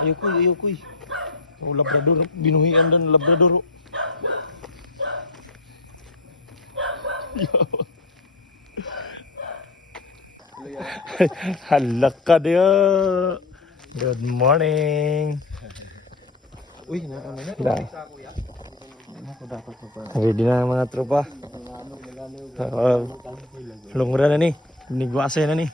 Ayoko. Oh, Labrador, binuhian doon Labrador. Halak ka dia. Good morning. Uy, ano na? Ready na ang mga tropa. Lungura na ni. Nigwasay na ni.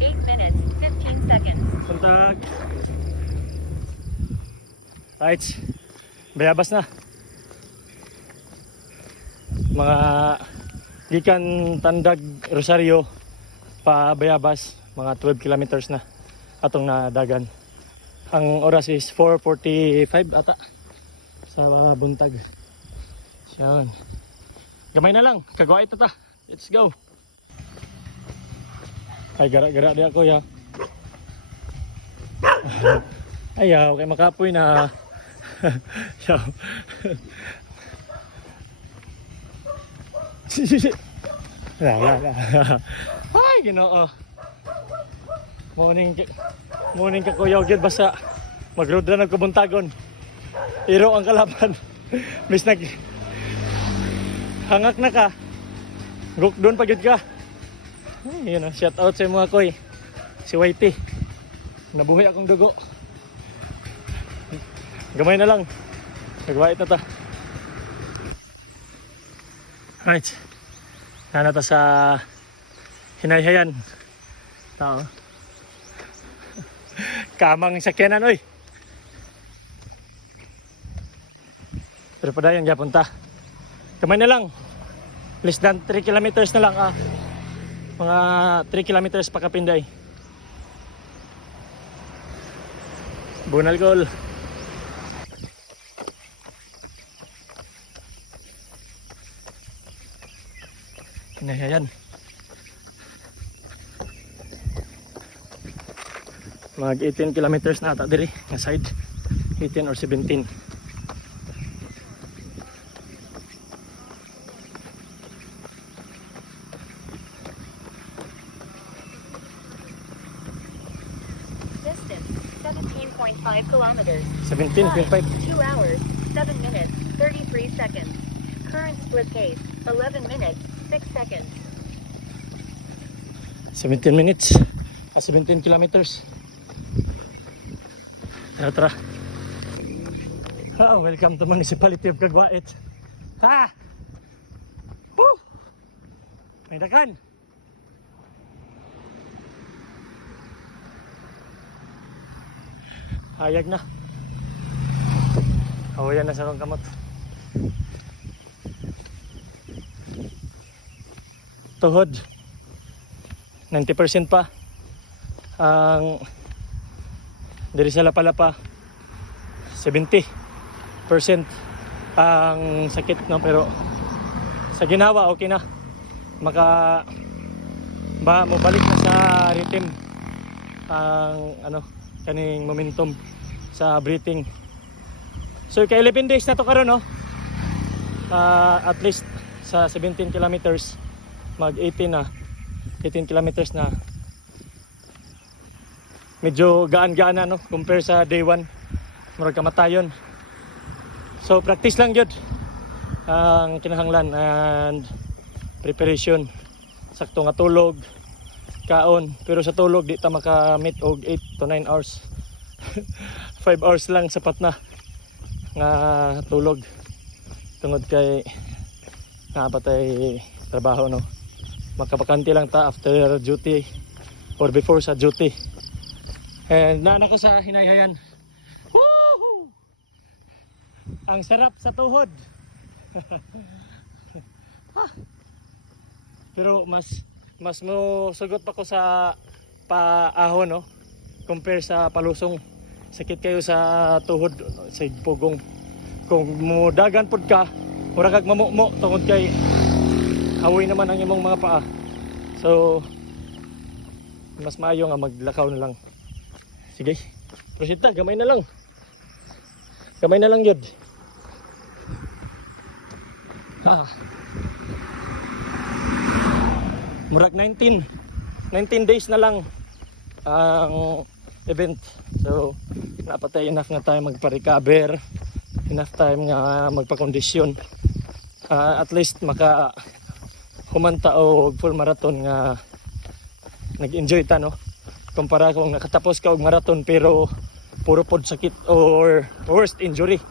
8 minutes, 15 seconds. Suntag. Right. Bayabas na. Mga gikan Tandag Rosario pa Bayabas, mga 12 kilometers na atong nadagan. Ang oras is 4:45 ata sa buntag. Yan. Gamay na lang, kagwait ta. Let's go. Ay gara-gara di ako ya. Ayaw kay makapoy na. Yaw. La. Ay, Ginoo. Morning ka kuya gyud basta mag-road run og kabuntagon. Iro ang kalaban. Mis nag hangak na ka. Guk doon pa gyud ka. Ay, yun, shout out sa mga koy. Si Whitey. Nabuhi akong dugo. Gamay na lang. Nagwait na ta. Right. Nana ta sa Hinayhayan. Tao. Kamang sakyanan oy. Pero padayon gyapon ta. Gamay na lang. Less than 3 kilometers na lang Mga 3 kilometers pa Kapinday. Bunal Gol. Hinayhayan. Mag 18 kilometers na ata diri nga side. 18 or 17. Distance 17.5 kilometers. 17.5. 2 hours, 7 minutes, 33 seconds. Current split pace 11 minutes, 6 seconds. 17 minutes. 17 kilometers. Tara. Welcome to Municipality of Kagwait. Woo! May dakan. Hayag na. Hawayan na sa akong kamot. Tuhod. 90% pa. Ang diri sa Lapalapa 70% ang sakit no, pero sa ginawa okay na. Mabalik na sa rhythm ang kaning momentum sa breathing. So kay 11 days na to karon no. At least sa 17 kilometers mag 18 kilometers na. Medyo gaan-gaan na no compare sa day 1. Murag kamatayon. So practice lang gyud ang kinahanglan and preparation. Sakto nga tulog, kaon, pero sa tulog di ta maka-meet og 8 to 9 hours. 5 hours lang sapat na nga tulog. Tungod kay napatay trabaho no. Makabakante lang ta after duty or before sa duty. And naan ako sa Hinayhayan. Woohoo! Ang sarap sa tuhod. Pero mas mo sugot pa ko sa paahon no compare sa palusong. Sakit kayo sa tuhod sa pugong. Kung mudagan pud ka, ura kag mamumo tungod kay hawoy naman ang imong mga paa. So mas maayo nga maglakaw na lang. Sige, proceed ta, gamay na lang. Gamay na lang yun. Murag 19. 19 days na lang ang event. So napatay enough nga tayo magpa-recover, enough time nga magpa-kondisyon, at least maka humanta o full marathon nga nag-enjoy ta, no, kumpara kung nakatapos ka og marathon pero puro pod sakit or worst injury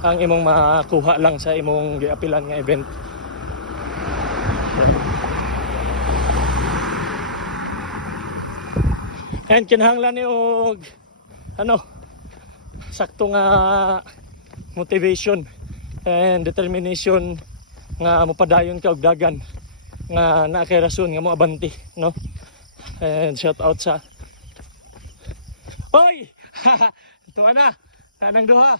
ang imong makuha lang sa imong giapilan nga event. And kinahanglan ni og ano, sakto nga motivation and determination nga mopadayon ka og dagan nga naa kay rason nga moabanti, no. And shout out sa Hoy! Ito na, tanang duha.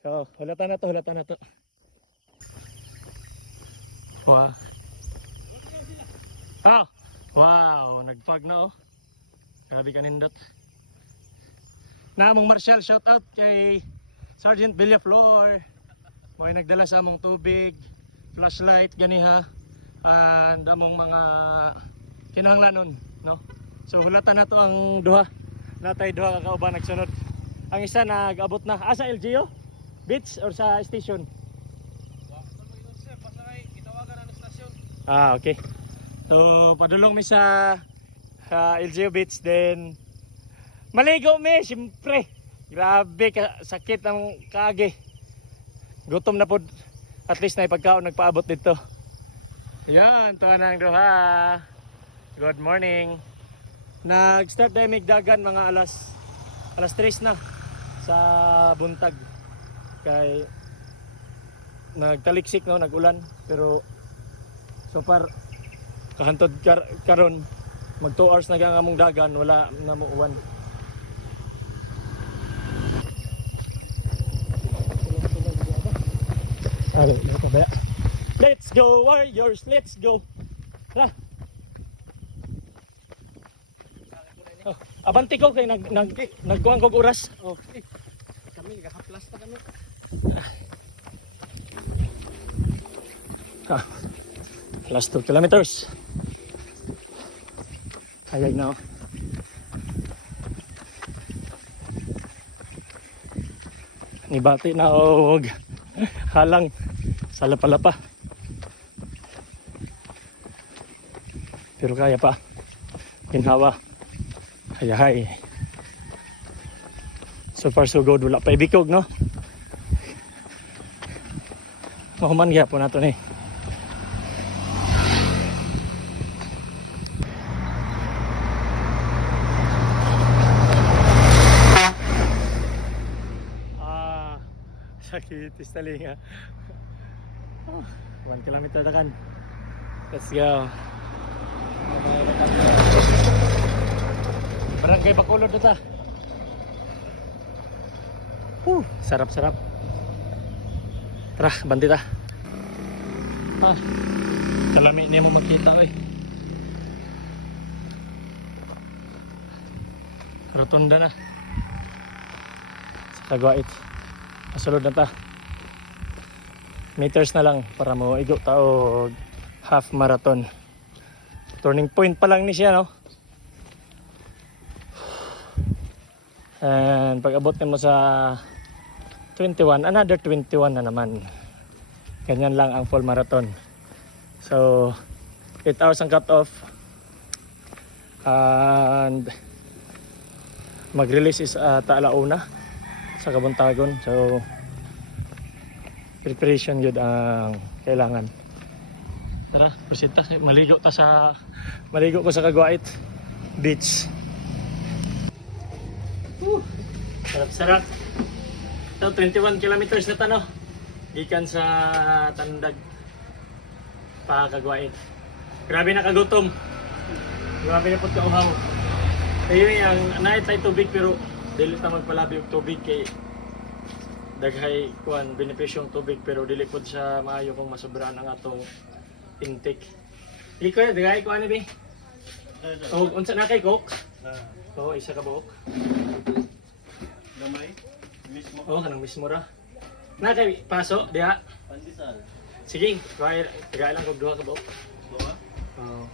So, hulatan na to. Wow. Ah, wow, nagpag na, oh. Grabe ka nindot. Namong Marshall, shout out kay Sergeant Villaflor. Mo'y nagdala sa among tubig, flashlight, ganiha, and among mga kinahanglanon, no? So hulatan na to ang duha. Natay duha ka kauban nagsunod. Ang isa nag-abot na. Asa LGU? Beach or sa station? Ah, okay. So padulong mi sa LGU Beach, then maligo mi, siyempre. Grabe ka sakit ng kaagi. Gutom na pod. At least na ipagkaon nagpaabot dito. Yan, tuwa na ang duha. Good morning. Nag-start tayo migdagan mga alas 3 na sa buntag. Kay nagtaliksik, no, nagulan, pero so far kahantod karon mag 2 hours na ang among dagan, wala na mo uwan. Let's go Warriors, let's go. Tara. Oh, abanti ko kay nagkuhan kog oras. Oh. Kami gahaplas ta kami. Last 2 kilometers. Ayay na, oh. Nibati na og halang sa lapalapa. Pero kaya pa. Ginhawa. Ayahay. So far so good, wala pa ibikog, no? Mahuman kaya po nato ni. Sakit istalinga. 1 kilometer na kan. Let's go. Barangay Bacolod na ta. Sarap-sarap. Tara, banti ta. Kalami niya mo magkita, oy. Rotunda na. Sa Kagwait. Masulod na ta. Meters na lang para mo igo ta og half marathon. Turning point pa lang ni siya, no? And pag abot mo sa 21, another 21 na naman. Ganyan lang ang full marathon. So 8 hours ang cut off. And mag-release is alauna sa Kabuntagon. So preparation yun ang kailangan. Tara, proceed ta. Maligo ko sa Kagwait Beach. Sarap-sarap. So 21 kilometers na tano. Gikan sa Tandag pa Kagwait. Grabe na kagutom. Grabe na pud kauhaw. Ayun ang anay tay tubig pero dili ta magpalabi og tubig kay daghay kuan benepisyong tubig pero dili pud sa maayo kung masobrahan ang atong intake. Iko daghay kuan ni bi. Oh, unsa na kay coke? Oo, isa ka buok. Gamay mismo. Oh, kanang mismo ra. Na kay paso diha. Pandesal. Sige, try lang kog duha ka buok. Duha? Oo.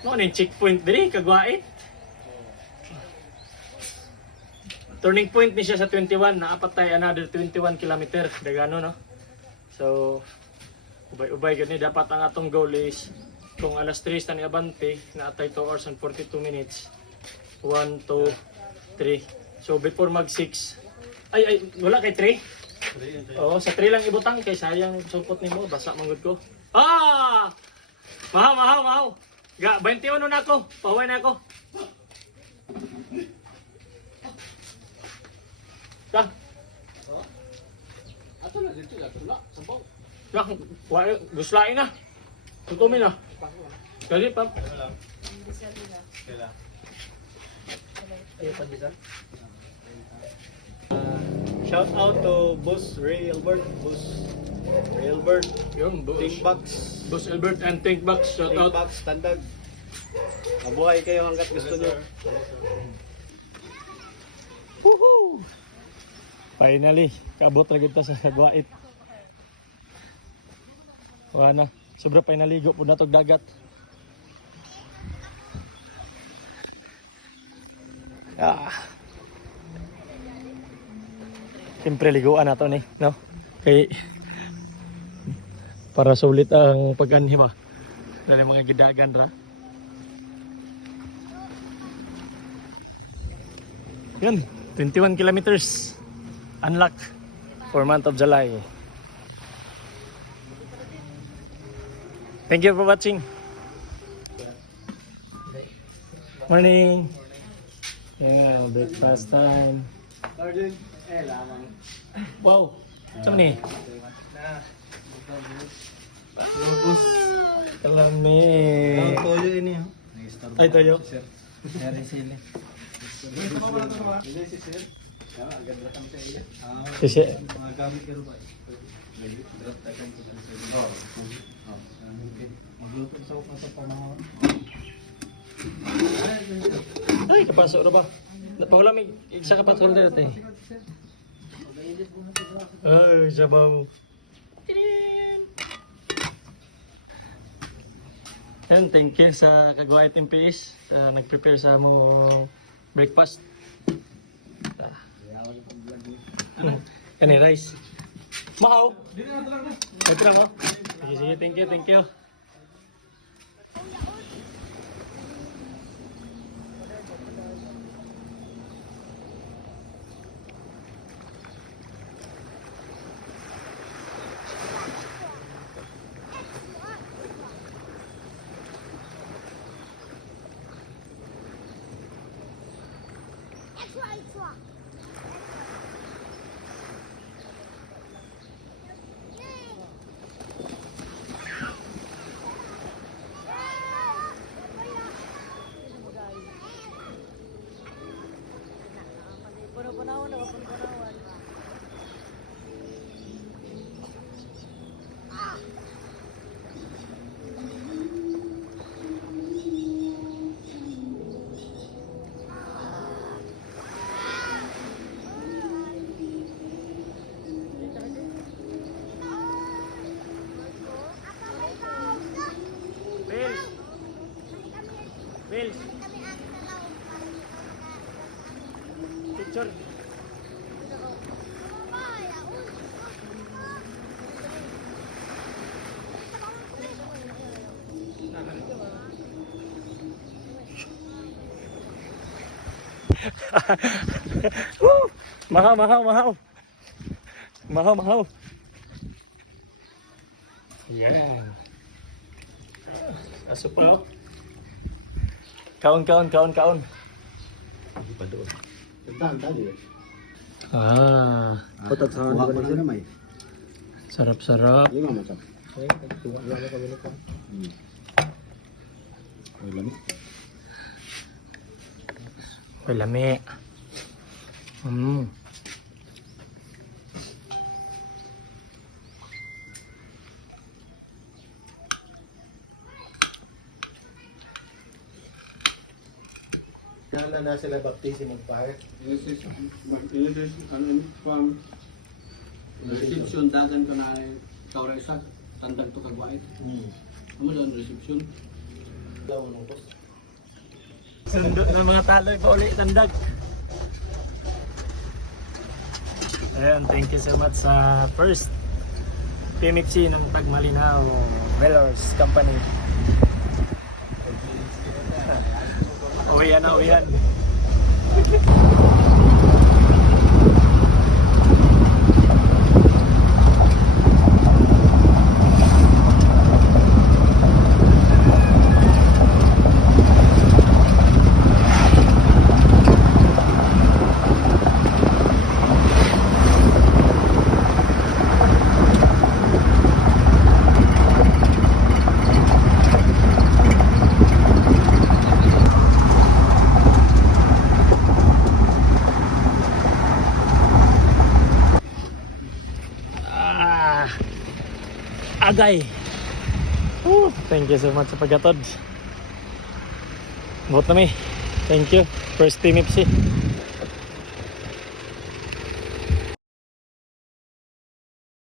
No, ni checkpoint diri kagwait. Turning point ni siya sa 21, naapat tayo another 21 kilometer dagano no. So ubay-ubay gani dapat ang atong goal is kung alas 3 ta ni abante na atay 2 hours and 42 minutes. 1 2 3. So before mag 6. Ay wala kay 3. Oo, sa 3 lang ibutang kay sayang supot nimo basa manggod ko. Ah! Mahaw. Ga 21 na ako. Pahuway na ako. Ka. Ato na dito, ato na. Sabaw. Nak, guslain na. Tutumin na. Dali pa. Shout out to Boss Ray Albert. Ray Albert. Yung Think Box. Boss Albert and Think Box. Shout Think out. Box, Tandag. Mabuhay kayo hanggat gusto nyo. Woohoo! Finally, kaabot ra gid ta sa Guait. Wala na. Sobra pa naligo po na tog dagat. Siyempre liguan na to ni, no? Kay para sulit ang pag-anhi ba. Dali mga gidagan ra. Yan, 21 kilometers. Unlock for month of July. Thank you for watching. Morning. Yeah, breakfast time. Sergeant, lamang. Wow, saan ni? Kalami. Toyo ini ha. Ay, tayo. Meron sila. Kasi, Magamit ka rin ba? Magluto sa ako sa panahon. ay, kapasok na ba? Napawala may isa kapasok na dito eh. Ay, sabaw. And thank you sa Kagwait MPS sa nag-prepare sa mo breakfast. Ano? Yan eh, rice. Mahaw! Ito lang mo. Sige, thank you. Bills. Picture. Mahaw. Yan. Aso pa. Kaon. Tentahan tadi. Ah, Kotak sa ano ba na may? sarap-sarap. Lima macam. May lami. Na sila baptism of fire. This is ano from reception dagan ko na kauraisak tandang to kagwait. Amo don reception. Sundo ng mga taloy pa uli tandag. Ayan, thank you so much sa first PMFC ng Tagmalinaw Mellors Company. Uwian na, uwian. Agay. Thank you so much sa paggatod. Bot na mi. Thank you. First team FC.